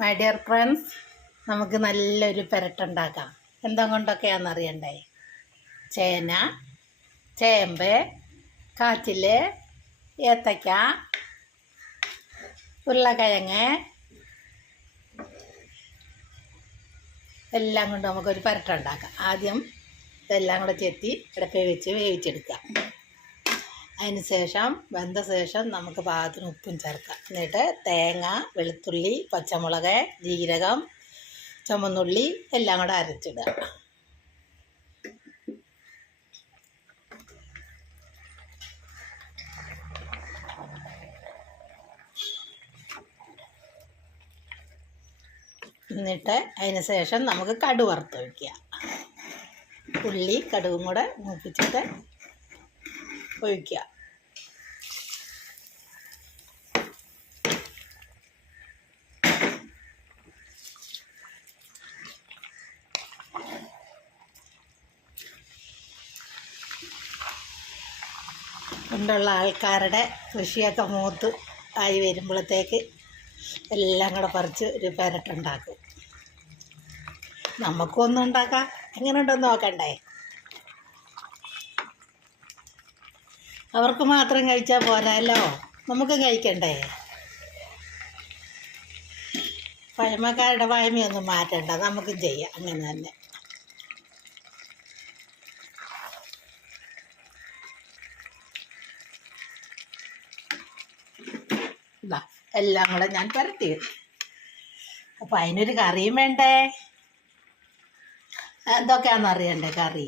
My dear friends നമുക്ക് നല്ലൊരു പെരട്ടുണ്ടാക്കാം. എന്തും കൊണ്ടൊക്കെയാണെന്ന് അറിയണ്ടേ? ചേന ചേമ്പ് കാച്ചിൽ ഏത്തയ്ക്ക ഉരുളക്കിഴങ്ങ് എല്ലാം കൊണ്ട് നമുക്കൊരു പെരട്ടുണ്ടാക്കാം. ആദ്യം ഇതെല്ലാം കൂടെ ചെത്തി ഇടയ്ക്ക് വെച്ച് വേവിച്ചെടുക്കാം. അതിന് ശേഷം വെന്ത ശേഷം നമുക്ക് പാകത്തിന് ഉപ്പും ചേർക്കാം. എന്നിട്ട് തേങ്ങ വെളുത്തുള്ളി പച്ചമുളക് ജീരകം ചുമന്നുള്ളി എല്ലാം കൂടെ അരച്ചിടുക. എന്നിട്ട് അതിന് ശേഷം നമുക്ക് കടു വറുത്ത് വയ്ക്കുക ഉള്ളി കടുവും കൂടെ മൂപ്പിച്ചിട്ട് ഒഴിക്കുക. പണ്ടുള്ള ആൾക്കാരുടെ കൃഷിയൊക്കെ മൂത്ത് ആയി വരുമ്പോഴത്തേക്ക് എല്ലാം കൂടെ പറിച്ച് ഒരു പെരട്ടുണ്ടാക്കും. നമുക്കും ഒന്നും ഉണ്ടാക്കാം. എങ്ങനെയുണ്ടെന്ന് നോക്കണ്ടേ? അവർക്ക് മാത്രം കഴിച്ചാൽ പോരാല്ലോ. നമുക്കും കഴിക്കണ്ടേ? പഴമക്കാരുടെ പഴമയൊന്നും മാറ്റണ്ട. നമുക്കും ചെയ്യാം. അങ്ങനെ തന്നെ. ഇതാ എല്ലാം കൂടെ ഞാൻ പരത്തി. അപ്പം അതിനൊരു കറിയും വേണ്ടേ? എന്തൊക്കെയാണെന്ന് അറിയണ്ടേ കറി?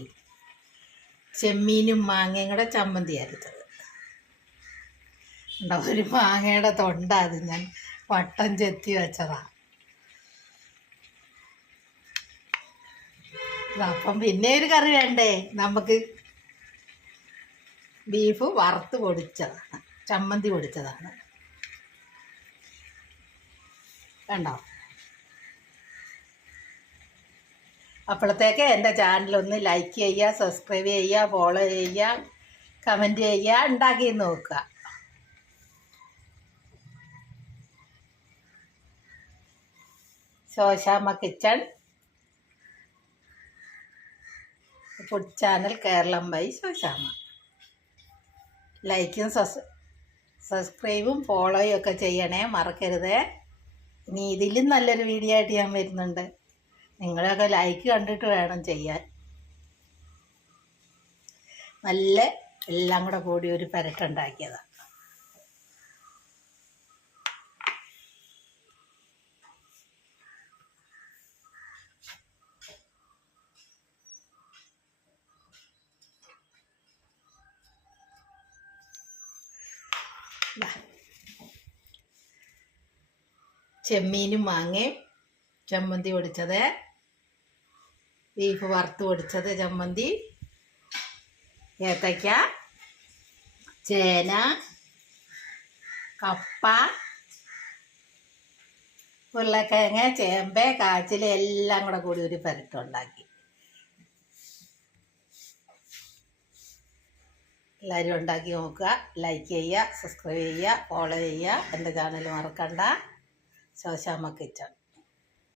ചെമ്മീനും മാങ്ങയും കൂടെ ചമ്മന്തി അരച്ചത് ഒരു മാങ്ങയുടെ തൊണ്ട അത് ഞാൻ വട്ടം ചെത്തി വെച്ചതാ. അപ്പം പിന്നെ ഒരു കറി വേണ്ടേ? നമുക്ക് ബീഫ് വറുത്ത് പൊടിച്ചതാണ് ചമ്മന്തി പൊടിച്ചതാണ്. കണ്ടോ? അപ്പോഴത്തേക്ക് എന്റെ ചാനലൊന്ന് ലൈക്ക് ചെയ്യുക സബ്സ്ക്രൈബ് ചെയ്യുക ഫോളോ ചെയ്യുക കമന്റ് ചെയ്യുക ഉണ്ടാക്കി നോക്കുക. Shoshamma kitchen. Food channel Keralam by Shoshamma. ലൈക്കും സബ്സ്ക്രൈബും ഫോളോയും ഒക്കെ ചെയ്യണേ മറക്കരുതേ. ഇനി ഇതിലും നല്ലൊരു വീഡിയോ ആയിട്ട് ഞാൻ വരുന്നുണ്ട്. നിങ്ങളൊക്കെ ലൈക്ക് കണ്ടിട്ട് വേണം ചെയ്യാൻ. നല്ല എല്ലാം കൂടെ കൂടി ഒരു പരട്ടുണ്ടാക്കിയതാണ് ദാ. ചെമ്മീനും മാങ്ങയും. ചമ്മന്തി പൊടിച്ചത്. ബീഫ് വറുത്ത് പൊടിച്ചത് ചമ്മന്തി. ഏത്തയ്ക്ക. ചേന. കപ്പ. ഉരുളക്കിഴങ്ങ് ചേമ്പ് കാച്ചിൽ എല്ലാം കൂടെ കൂടി ഒരു പെരട്ടുണ്ടാക്കി എല്ലാവരും ഉണ്ടാക്കി നോക്കുക. ലൈക്ക് ചെയ്യുക സബ്സ്ക്രൈബ് ചെയ്യുക ഫോളോ ചെയ്യുക. എന്റെ ചാനൽ മറക്കണ്ട. ശോശാമ്മ കിച്ചൺ